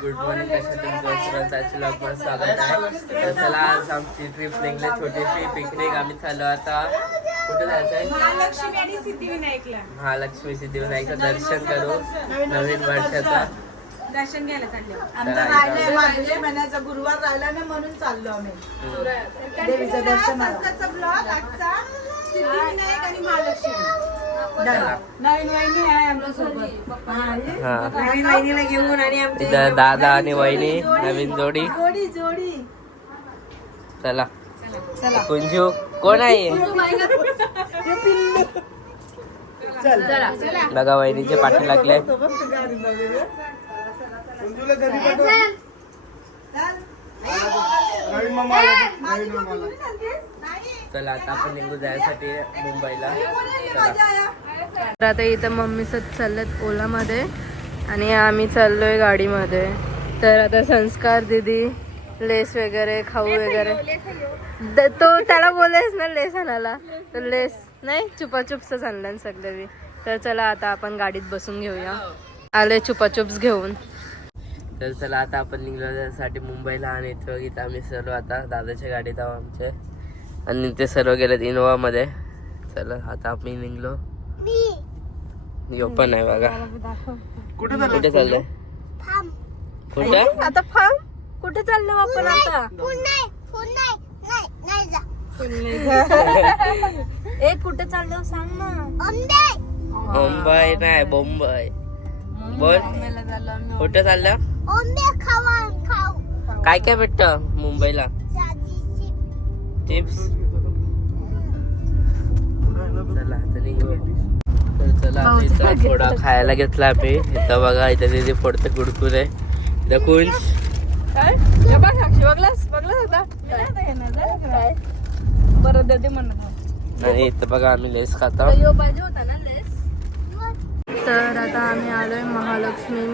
Good morning कशा आजच्या ब्लॉगमध्ये स्वागत आहे तर चला आज आमची ट्रिप निघली छोटीशी पिकनिक आम्ही चाललो आता. कुठे जायचं आहे महालक्ष्मी आणि सिद्धिविनायकला. महालक्ष्मी सिद्धिविनायकचं दर्शन करू. नवीन वर्षाचा. दर्शन घ्यायला चालले. आमचं मागल्या महिन्याचा गुरुवार राहिला नाही म्हणून चाललो आम्ही. देवीचं दर्शनाला ब्लॉग आजचा सिद्धिविनायक आणि महालक्ष्मी. चला नवीन वहिनी आहे आमच्यासोबत हा नवीन बहिणीला घेऊन आणि आमच्या इथं दादा आणि वहिनी नवीन जोडी. जोडी जोडी चला. कुंजू कोण आहे? बघा वहिनीचे पाठी लागले. चला आता आपण निघू जायसाठी मुंबईला. चला. तर आता इथं मम्मी सत चाललेत ओलामध्ये आणि आम्ही चाललोय गाडीमध्ये. तर आता संस्कार दिदी लेस वगैरे खाऊ वगैरे. तो त्याला बोलायस ना लेस आणायला? तर लेस नाही चुपाचुपच आणलं सगळं मी तर चला आता आपण गाडीत बसून घेऊया. आले चुपाचुप्स घेऊन. तर चला आता आपण निघलो त्यासाठी मुंबईला आणि इथं इथं आम्ही सर्व आता. दादाच्या गाडीत आहो आमचे. आणि ते सर्व गेलेत इनोवा मध्ये चला आता आम्ही निघलो. यो पण आहे बघा. कुठे चाललंय? कुठं आता फार्म कुठे चाललो आपण आता? ए कुठे चाललो सांग ना. मुंबई नाही मुंबई बोल. कुठे चाललं? काय काय भेटत मुंबईला? चिप्स चला आता निघू. तर चला आता इथं थोडा खायला घेतला आम्ही. इथं बघा इथं दिदी फोडते कुडकुरे इथं देते म्हणत आणि इथं बघा आम्ही लेस खातो. यो पाहिजे होता ना लेस? तर आता आम्ही आलोय महालक्ष्मी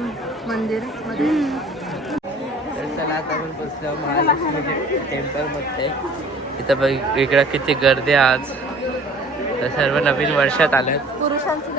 मंदिरमध्ये. आता आपण बसलो महालक्ष्मी इथं बघ इकडं किती गर्दी आज. तर सर्व नवीन वर्षात आल्यात. पुरुषांची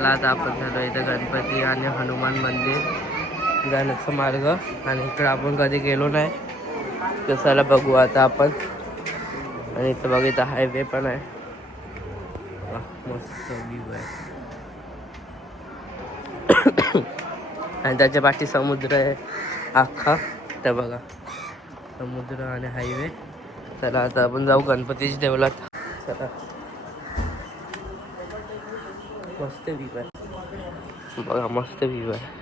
चला आता आपण झालो इथं गणपती आणि हनुमान मंदिर जाण्याचा मार्ग. आणि इकडं आपण कधी गेलो नाही तर चला बघू आता आपण. आणि इथं बघ इथं हायवे पण आहे. मस्त व्ह्यू आहे. आणि त्याच्या पाठी समुद्र आहे अख्खा. तर बघा समुद्र आणि हायवे चला आता आपण जाऊ गणपतीच्या देवलात चला. मस्त व्ह्यू आहे. बघा मस्त व्ह्यू आहे.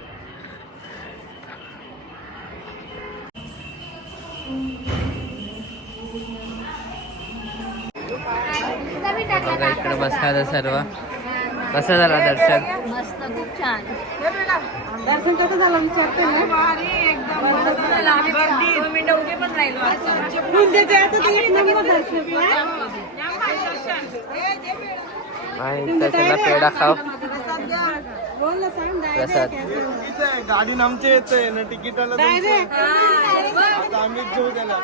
बघा इकडे बसला सर्व. कसं झालं दर्शन? मस्त खूप छान. दर्शन कसं झालं? विचारते आणि त्याच्याला पेढा खाव प्रसाद गाडी आमच्या येते ना तिकीटाला आता आम्हीच घेऊ त्याला.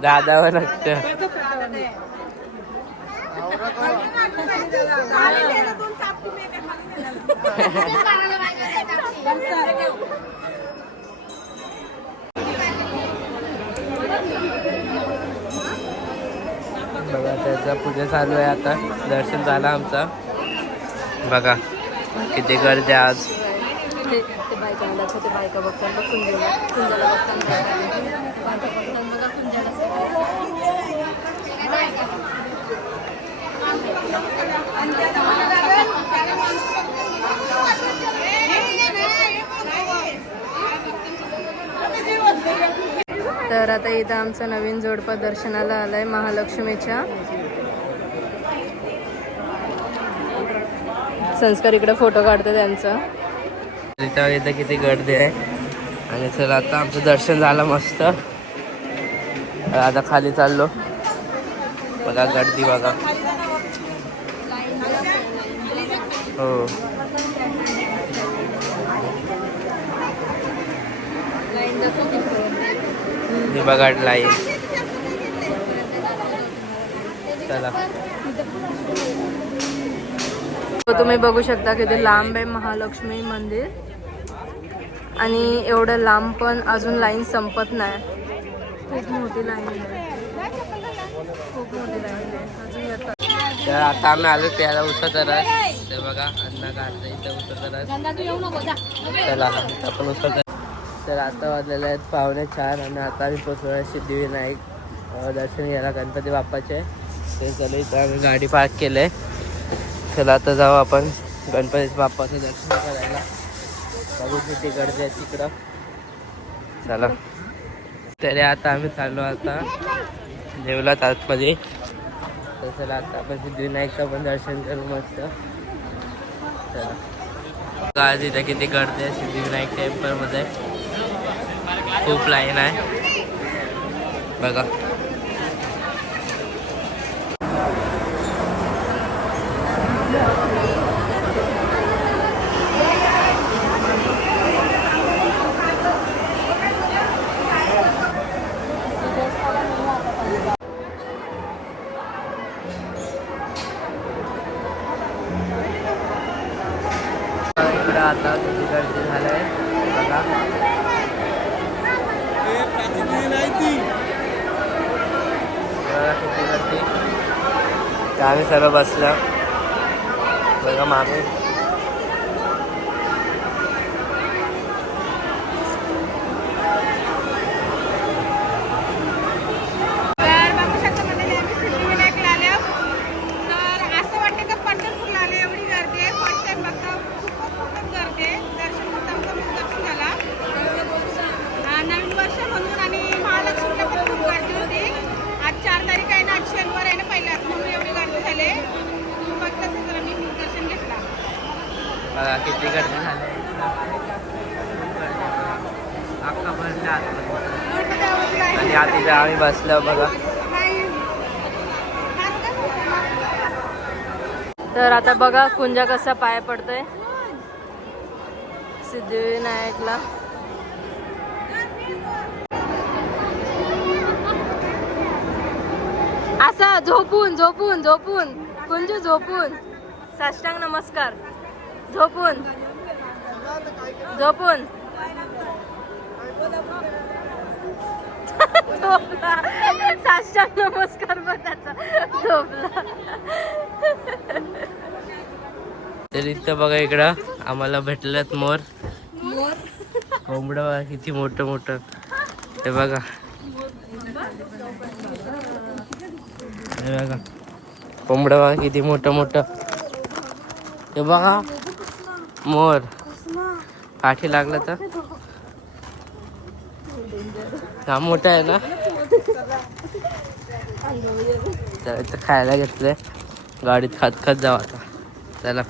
दादावर लागतं बघा त्याचा पूजा चालू आहे आता. दर्शन झालं आमचं. बघा किती गर्दी आज. ते बायका बघताना बघ कुंजाला कुंजाला बघतात बायका बघतात बघा कुंजाला तर आता इथं आमचं नवीन जोडपा दर्शनाला आलाय महालक्ष्मीच्या. संस्कार इकडे फोटो काढतो त्यांचा. इथं इथं किती गर्दी आहे. आणि चला आता आमचं दर्शन झालं मस्त. आता खाली चाललो. बघा गर्दी बघा. हो. ही बघा लाईन चला. तो तुम्ही बघू शकता किती लांब आहे महालक्ष्मी मंदिर. आणि एवढं लांब पण अजून लाईन संपत नाही. खूप मोठी लाईन आहे. खूप मोठी लाईन आहे. तर आता आम्ही आलो प्याला उसाचा रस ते बघा अन्न काढतं इथं उसाचा रस चला आपण उसाचा तर आता वाजलेले आहेत पाहुणे चार आणि आता आम्ही पोचलो सिद्धिविनायक दर्शन घ्यायला गणपती बाप्पाचे. ते चला इथं आम्ही गाडी पार्क केले चला आता जाऊ आपण गणपती बाप्पाचं दर्शन करायला. बघू किती गर्दी आहे तिकडं. चला. तरी आता आम्ही चाललो आता देवलात आतमध्ये. तर चला आता आपण सिद्धिविनायकचं पण दर्शन करू मस्त. चला. आज इथे किती गर्दी आहे सिद्धिविनायक टेम्पलमध्ये खूप लाईन आहे बघा इकडं आता किती गर्दी झालंय बघा बघा किती गर्दी तर आम्ही सर्व बसलं. बघा मागे तर बघू शकता म्हणजे आम्ही सिद्धिविनायकला आल्या तर असं वाटतं का पंढरपूरला आले एवढी गर्दी आहे फर्स्ट टाइम बघता खूपच खूपच गर्दी आहे दर्शन फक्त आमचं खूप दर्शन झाला हा, नवीन वर्ष म्हणून आणि महालक्ष्मीला पण खूप गर्दी होती आज चार तारीख आहे ना आज शनिवार आहे ना पहिलाच म्हणून एवढी गर्दी झाली बघताच जरा मी दर्शन घेतला अख्खा भरला आणि आत आम्ही बसलो बघा. तर आता बघा कुंजा कसा पाय पडतोय. सिद्धिविनायकला असा झोपून झोपून झोपून. कुंजू झोपून. साष्टांग नमस्कार. झोपून. झोपून. झोपला. साष्टांग नमस्कार बघ त्याचा झोपला. तर इथं बघा इकडं आम्हाला भेटलेत मोर. कोंबडं किती मोठं मोठं. हे बघा. हे बघा. कोंबडं बघा किती मोठं मोठं. हे बघा. मोर. काठी लागलं तर? हा मोठा आहे ना? तर खायला घेतलंय. गाडीत खात खात जाऊ आता. चला.